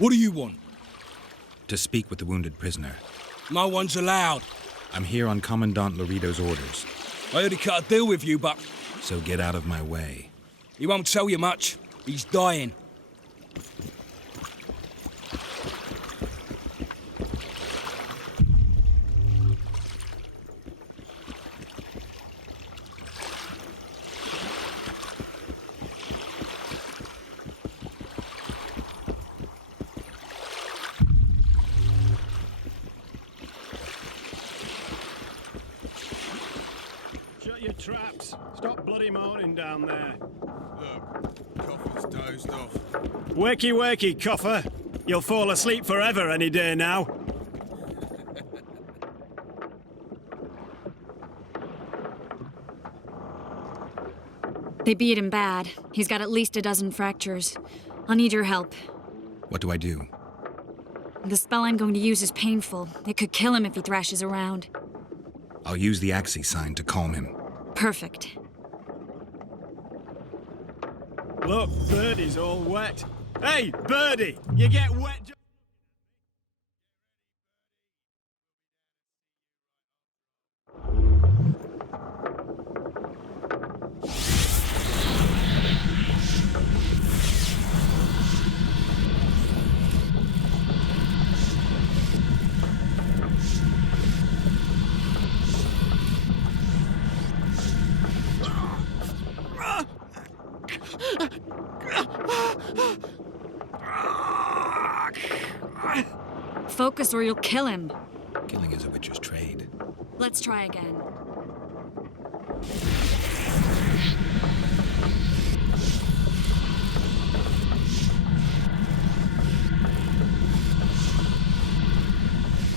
What do you want? To speak with the wounded prisoner. No one's allowed. I'm here on Commandant Laredo's orders. I heard he cut a deal with you, but So get out of my way. he won't tell you much. He's dying. Shut your traps. Stop bloody moaning down there. Look, Coffer's dozed off. Wakey, wakey, coffer. You'll fall asleep forever any day now. They beat him bad. He's got at least a dozen fractures. I'll need your help. What do I do? The spell I'm going to use is painful. It could kill him if he thrashes around. I'll use the Axie sign to calm him. Perfect. Look, Birdie's all wet. Hey, Birdie, you get wet. Focus or you'll kill him. Killing is a witch's trade. Let's try again.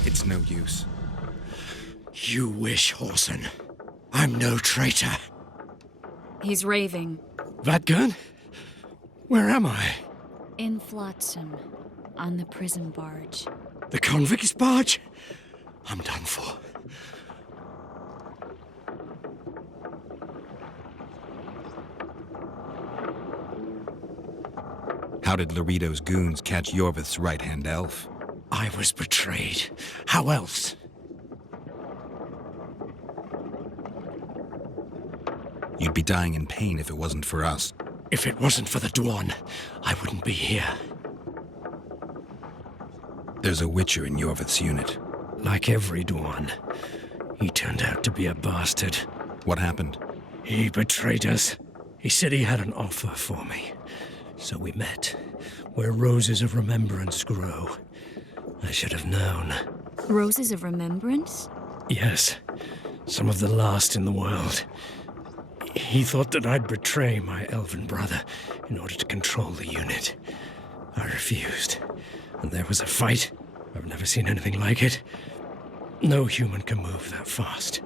It's no use. You wish, Horson. I'm no traitor. He's raving. That gun? Where am I? In Flotsam. On the prison barge. The convict's barge? I'm done for. How did Laredo's goons catch Yorvith's right-hand elf? I was betrayed. How else? You'd be dying in pain if it wasn't for us. If it wasn't for the Dwan, I wouldn't be here. There's a witcher in Yorvith's unit. Like every Dwan, he turned out to be a bastard. What happened? He betrayed us. He said he had an offer for me. So we met, where roses of remembrance grow. I should have known. Roses of remembrance? Yes, some of the last in the world. He thought that I'd betray my elven brother in order to control the unit. I refused, and there was a fight. I've never seen anything like it. No human can move that fast.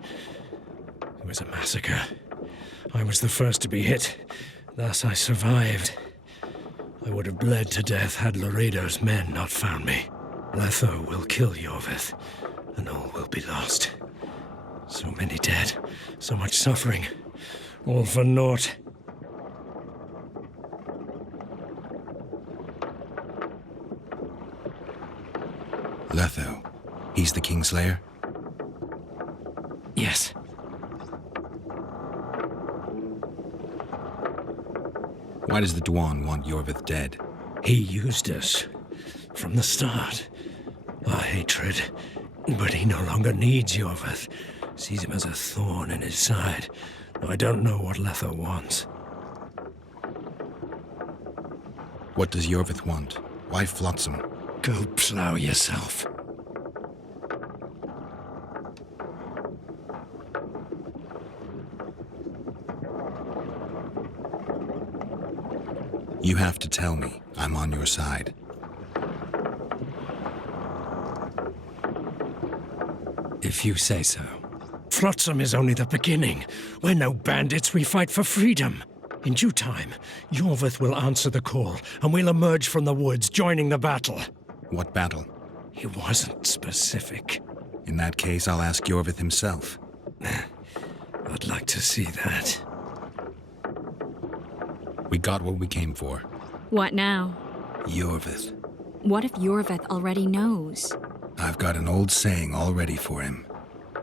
It was a massacre. I was the first to be hit. Thus I survived. I would have bled to death had Laredo's men not found me. Letho will kill Yorvith, and all will be lost. So many dead, so much suffering, all for naught. Letho. He's the Kingslayer? Yes. Why does the Dwan want Yorvith dead? He used us from the start. Our hatred. But he no longer needs Yorvith. Sees him as a thorn in his side. I don't know what Letho wants. What does Yorvith want? Why Flotsam? Go plow yourself. You have to tell me. I'm on your side. If you say so. Flotsam is only the beginning. We're no bandits, we fight for freedom. In due time, Yorvith will answer the call, and we'll emerge from the woods, joining the battle. What battle? He wasn't specific. In that case, I'll ask Yorvith himself. I'd like to see that. We got what we came for. What now? Yorvith. What if Yorveth already knows? I've got an old saying all ready for him.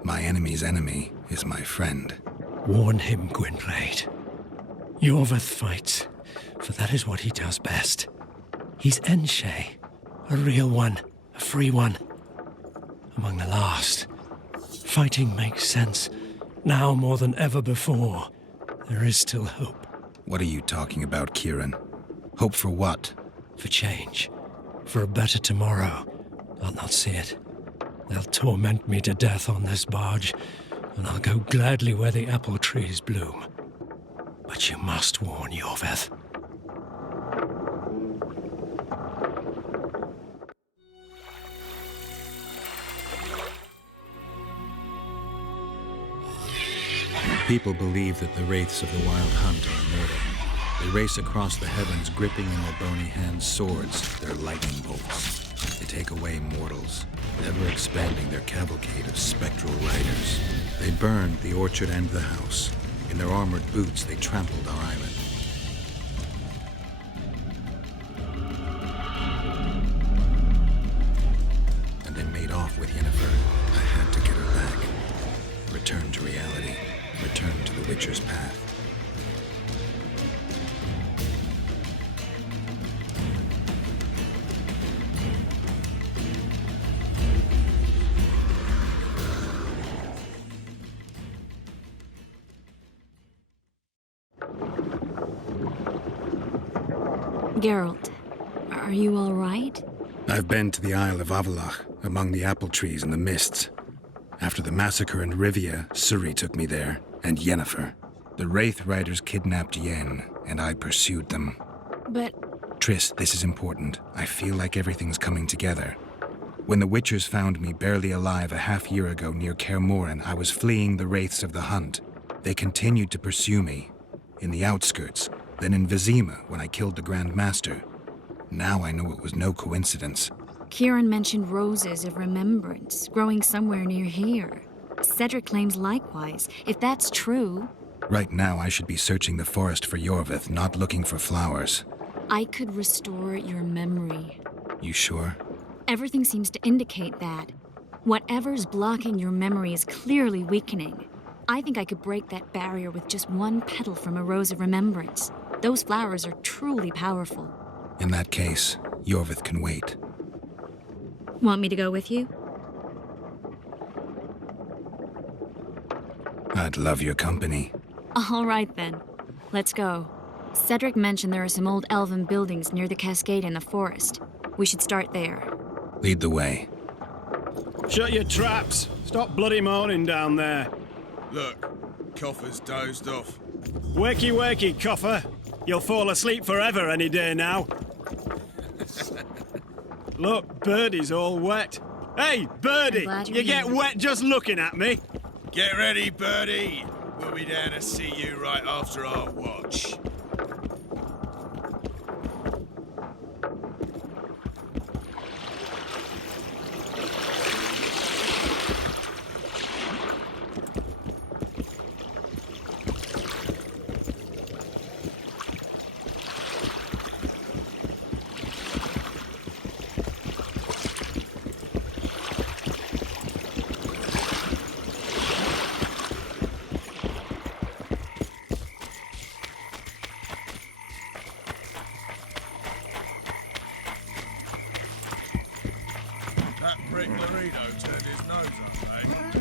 My enemy's enemy is my friend. Warn him, Gwynplaine. Yorveth fights, for that is what he does best. He's Enshe, a real one, a free one. Among the last. Fighting makes sense. Now more than ever before, there is still hope. What are you talking about, Kieran? Hope for what? For change. For a better tomorrow. I'll not see it. They'll torment me to death on this barge, and I'll go gladly where the apple trees bloom. But you must warn Yorveth. People believe that the wraiths of the Wild Hunt are immortal. They race across the heavens, gripping in their bony hands swords, their lightning bolts. They take away mortals, ever expanding their cavalcade of spectral riders. They burned the orchard and the house. In their armored boots, they trampled our island. And they made off with Yennefer. I had to get her back. Return to reality. Return to the Witcher's path. Geralt, are you all right? I've been to the Isle of Avalach, among the apple trees and the mists. After the massacre in Rivia, Suri took me there, and Yennefer. The Wraith Riders kidnapped Yen, and I pursued them. But Triss, this is important. I feel like everything's coming together. When the Witchers found me barely alive a half-year ago near Kaer Morhen, I was fleeing the Wraiths of the Hunt. They continued to pursue me, in the outskirts, then in Vizima when I killed the Grand Master. Now I know it was no coincidence. Kieran mentioned roses of remembrance growing somewhere near here. Cedric claims likewise. If that's true, Right now I should be searching the forest for Yorveth, not looking for flowers. I could restore your memory. You sure? Everything seems to indicate that. Whatever's blocking your memory is clearly weakening. I think I could break that barrier with just one petal from a rose of remembrance. Those flowers are truly powerful. In that case, Yorveth can wait. Want me to go with you? I'd love your company. All right then. Let's go. Cedric mentioned there are some old elven buildings near the cascade in the forest. We should start there. Lead the way. Shut your traps. Stop bloody moaning down there. Look, Coffer's dozed off. Wakey, wakey, Coffer. You'll fall asleep forever any day now. Look, Birdie's all wet. Hey, Birdie! I'm glad you're You get here. wet just looking at me. Get ready, Birdie. We'll be down to see you right after our watch. That prick Laredo turned his nose up, eh?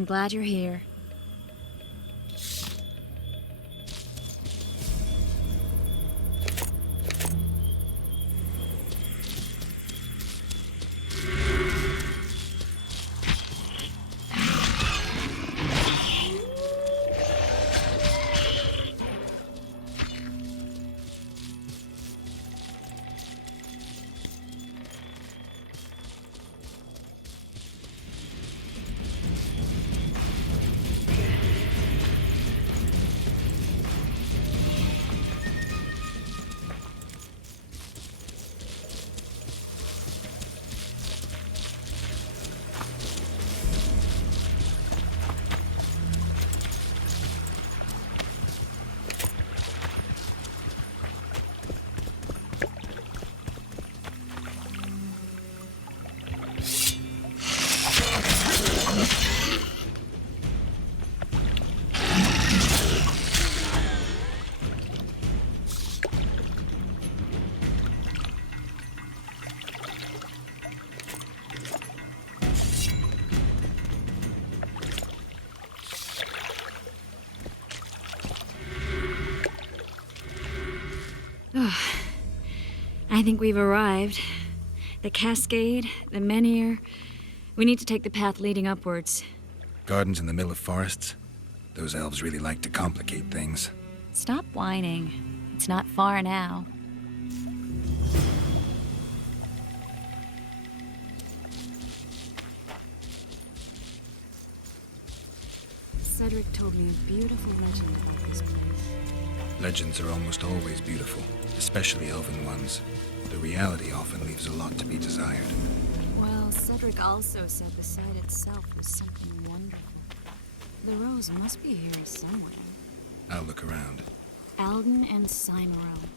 I'm glad you're here. I think we've arrived. The cascade, the menhir. We need to take the path leading upwards. Gardens in the middle of forests? Those elves really like to complicate things. Stop whining. It's not far now. Cedric told me a beautiful legend about this place. Legends are almost always beautiful, especially elven ones. The reality often leaves a lot to be desired. Well, Cedric also said the site itself was something wonderful. The rose must be here somewhere. I'll look around. Alden and Cymoril.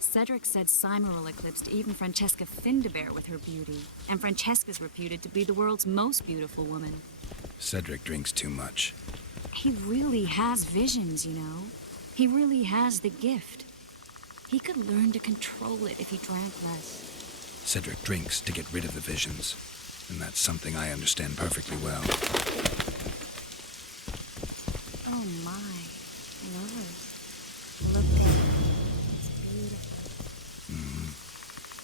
Cedric said Cymoril eclipsed even Francesca Findabair with her beauty, and Francesca's reputed to be the world's most beautiful woman. Cedric drinks too much. He really has visions, you know. He really has the gift. He could learn to control it if he drank less. Cedric drinks to get rid of the visions, and that's something I understand perfectly well. Oh my, lovers. Look at it. It's beautiful.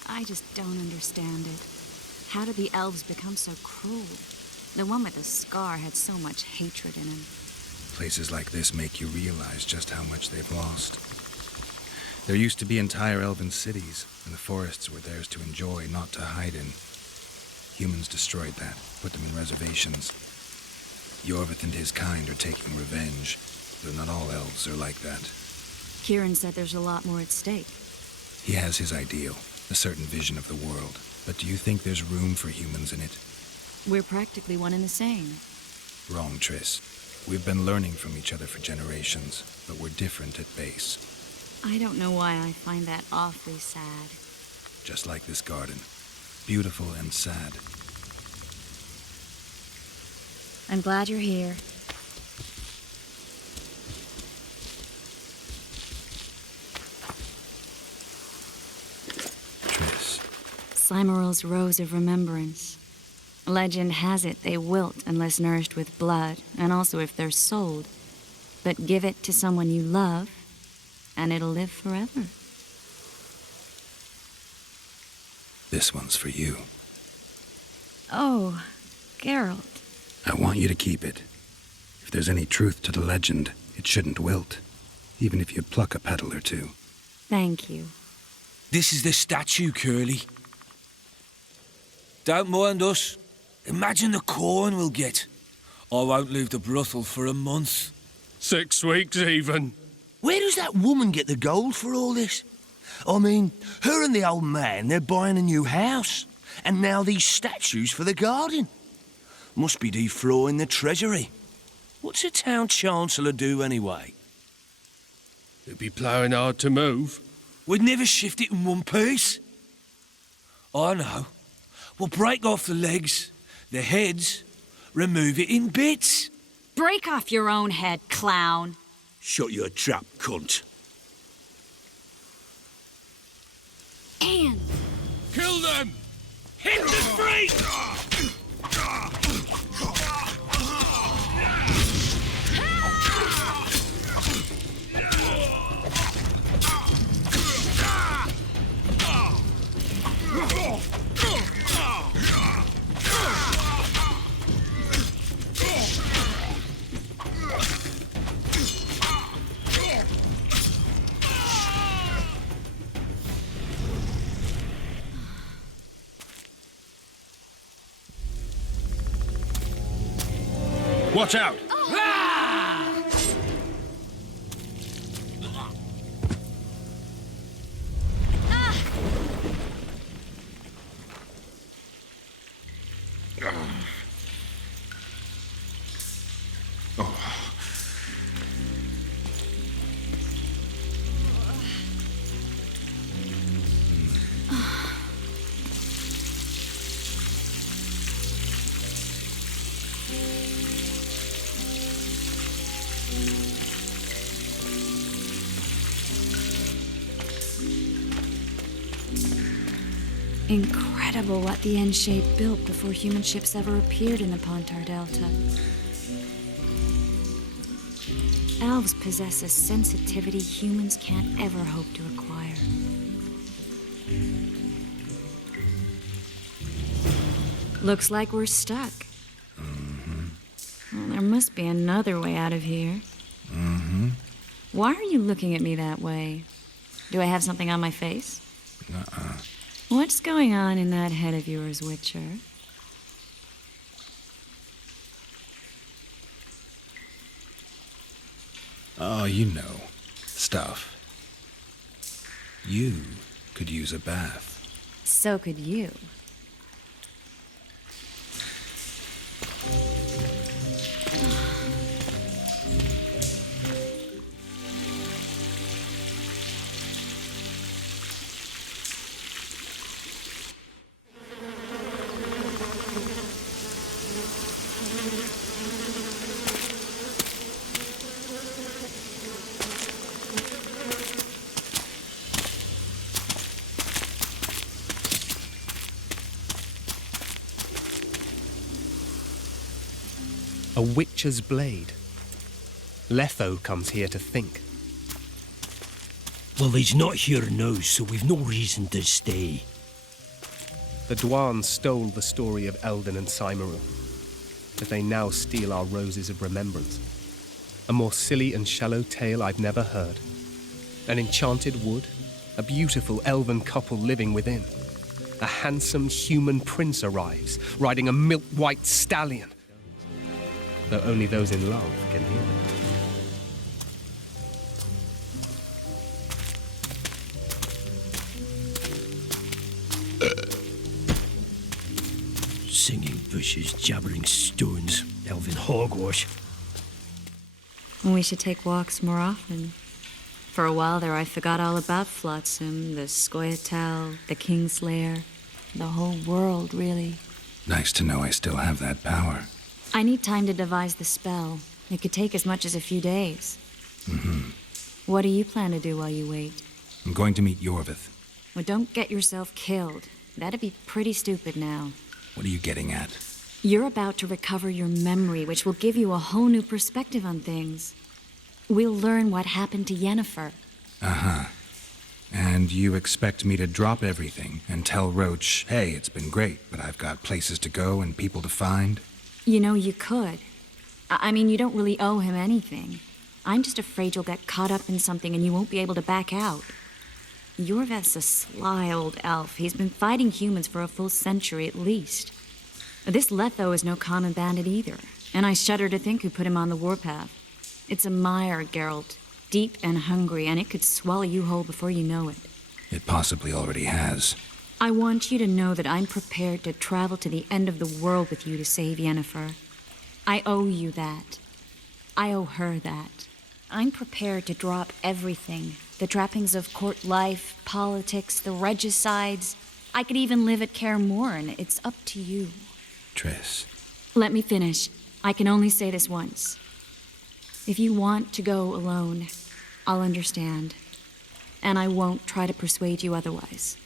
I just don't understand it. How did the elves become so cruel? The one with the scar had so much hatred in him. Places like this make you realize just how much they've lost. There used to be entire elven cities, and the forests were theirs to enjoy, not to hide in. Humans destroyed that, put them in reservations. Yorvith and his kind are taking revenge, though not all elves are like that. Kieran said there's a lot more at stake. He has his ideal, a certain vision of the world, but do you think there's room for humans in it? We're practically one and the same. Wrong, Triss. We've been learning from each other for generations, but we're different at base. I don't know why I find that awfully sad. Just like this garden. Beautiful and sad. I'm glad you're here. Triss. Cymoril's Rose of Remembrance. Legend has it they wilt unless nourished with blood, and also if they're sold. But give it to someone you love, and it'll live forever. This one's for you. Oh, Geralt. I want you to keep it. If there's any truth to the legend, it shouldn't wilt, even if you pluck a petal or two. Thank you. This is the statue, Curly. Don't mind us. Imagine the corn we'll get. I won't leave the brothel for a month. 6 weeks even. Where does that woman get the gold for all this? I mean, her and the old man, they're buying a new house. And now these statues for the garden. Must be defraying the treasury. What's a town chancellor do anyway? It'd be ploughing hard to move. We'd never shift it in one piece. I know. We'll break off the legs, the heads, remove it in bits. Break off your own head, clown. Shut your trap, cunt. Anne! Kill them! Hit the street! Watch out! Incredible what the N-shape built before human ships ever appeared in the Pontar Delta. Elves possess a sensitivity humans can't ever hope to acquire. Looks like we're stuck. Well, there must be another way out of here. Why are you looking at me that way? Do I have something on my face? What's going on in that head of yours, Witcher? Oh, you know. Stuff. You could use a bath. So could you. A witcher's blade. Letho comes here to think. Well, he's not here now, so we've no reason to stay. The Dwan stole the story of Eldon and Cymru, but they now steal our roses of remembrance. A more silly and shallow tale I've never heard. An enchanted wood, a beautiful elven couple living within. A handsome human prince arrives, riding a milk-white stallion. Though only those in love can hear it. Singing bushes, jabbering stones, elven hogwash. We should take walks more often. For a while there, I forgot all about Flotsam, the Scoia'tael, the Kingslayer, the whole world, really. Nice to know I still have that power. I need time to devise the spell. It could take as much as a few days. What do you plan to do while you wait? I'm going to meet Yorvith. Well, don't get yourself killed. That'd be pretty stupid now. What are you getting at? You're about to recover your memory, which will give you a whole new perspective on things. We'll learn what happened to Yennefer. And you expect me to drop everything and tell Roach, hey, it's been great, but I've got places to go and people to find? You know, you could. I mean, you don't really owe him anything. I'm just afraid you'll get caught up in something and you won't be able to back out. Yorveth's a sly old elf. He's been fighting humans for a full century at least. This Letho is no common bandit either, and I shudder to think who put him on the warpath. It's a mire, Geralt, deep and hungry, and it could swallow you whole before you know it. It possibly already has. I want you to know that I'm prepared to travel to the end of the world with you to save Yennefer. I owe you that. I owe her that. I'm prepared to drop everything. The trappings of court life, politics, the regicides. I could even live at Kaer Morhen. It's up to you. Triss. Let me finish. I can only say this once. If you want to go alone, I'll understand. And I won't try to persuade you otherwise.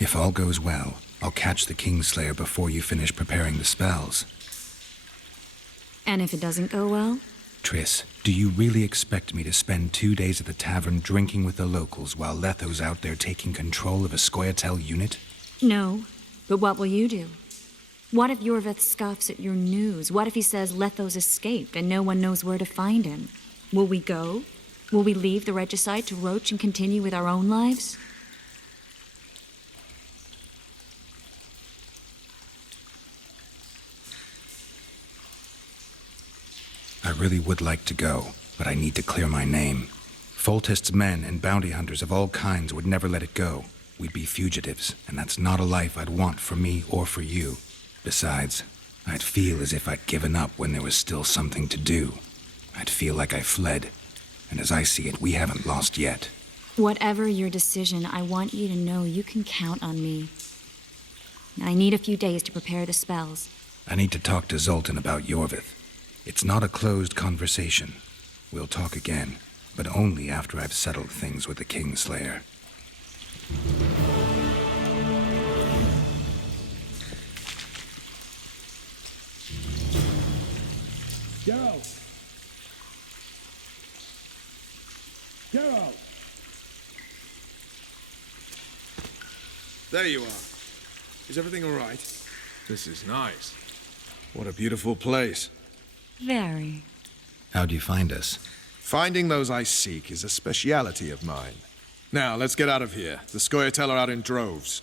If all goes well, I'll catch the Kingslayer before you finish preparing the spells. And if it doesn't go well? Triss, do you really expect me to spend 2 days at the tavern drinking with the locals while Letho's out there taking control of a Scoia'tael unit? No, but what will you do? What if Yorvith scoffs at your news? What if he says Letho's escaped and no one knows where to find him? Will we go? Will we leave the regicide to roach and continue with our own lives? I really would like to go, but I need to clear my name. Foltest's men and bounty hunters of all kinds would never let it go. We'd be fugitives, and that's not a life I'd want for me or for you. Besides, I'd feel as if I'd given up when there was still something to do. I'd feel like I fled, and as I see it, we haven't lost yet. Whatever your decision, I want you to know you can count on me. I need a few days to prepare the spells. I need to talk to Zoltan about Yorvith. It's not a closed conversation. We'll talk again, but only after I've settled things with the Kingslayer. Geralt! Geralt! There you are. Is everything all right? This is nice. What a beautiful place. Very. How'd you find us? Finding those I seek is a speciality of mine. Now, let's get out of here. The Scoia'tael are out in droves.